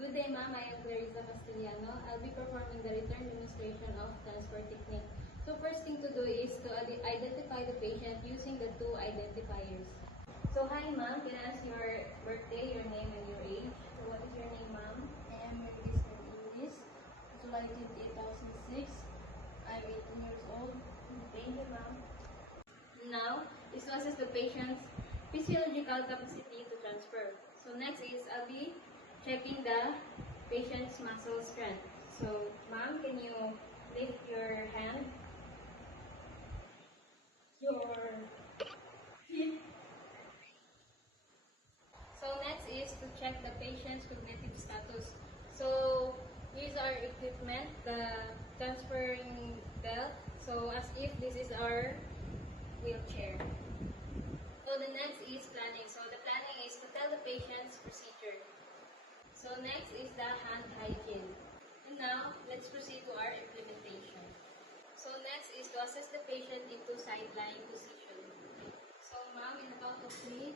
Good day, ma'am. I am Clarissa Castellano. I'll be performing the return demonstration of transfer technique. So first thing to do is to identify the patient using the two identifiers. So hi, ma'am. Can I ask your birthday, your name, and your age? So what is your name, ma'am? I am Melissa English, July 2006. I'm 18 years old. Thank you, ma'am. Now is to assess the patient's physiological capacity to transfer. So next is I'll be checking the patient's muscle strength. So ma'am, can you lift your hand? Your hip. So next is to check the patient's cognitive status. So here's our equipment, the transferring belt. So as if this is our wheelchair. So the next is planning. So the planning is to tell the patient's procedure. So next is the hand hygiene. And now, let's proceed to our implementation. So next is to assess the patient into side-lying position. So ma'am, in a count of 3,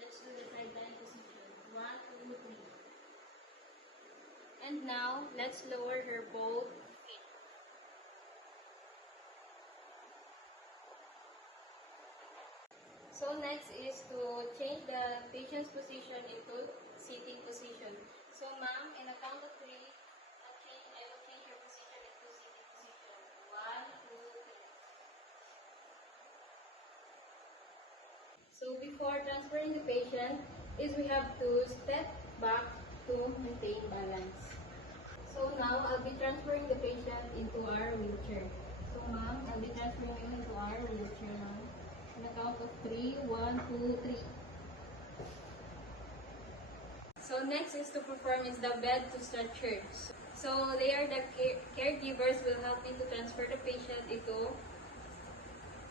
let's do the side-lying position. 1, 2, 3. And now, let's lower her both feet. So next is to change the patient's position into sitting position. So ma'am, in a count of 3, I will change your position into sitting position. 1, 2, 3. So before transferring the patient, we have to step back to maintain balance. So now I'll be transferring the patient into our wheelchair. So ma'am, I'll be transferring you into our wheelchair now. On the count of 3, 1, 2, 3. So next is to perform is the bed to stretcher. So they are the caregivers will help me to transfer the patient into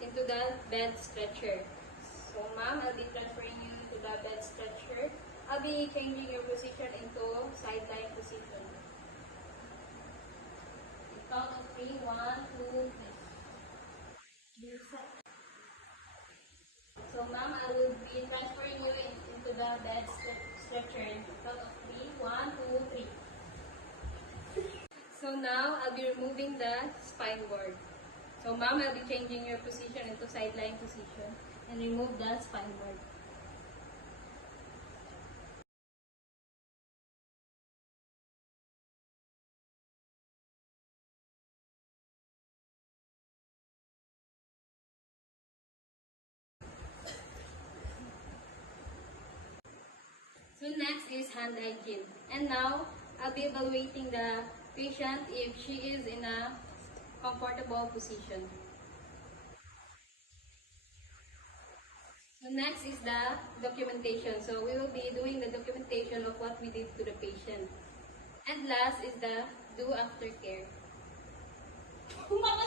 the bed stretcher. So ma'am, I'll be transferring you into the bed stretcher. I'll be changing your position into side-lying position. Count of 3, 1, 2, 3. So ma'am, I will be transferring you into the bed stretcher. Count of 3, 1, 2, 3. So now I'll be removing the spine board. So ma'am, I'll be changing your position into side-lying position and remove the spine board. So next is hand hygiene. And now, I'll be evaluating the patient if she is in a comfortable position. So next is the documentation. So we will be doing the documentation of what we did to the patient. And last is the do after care.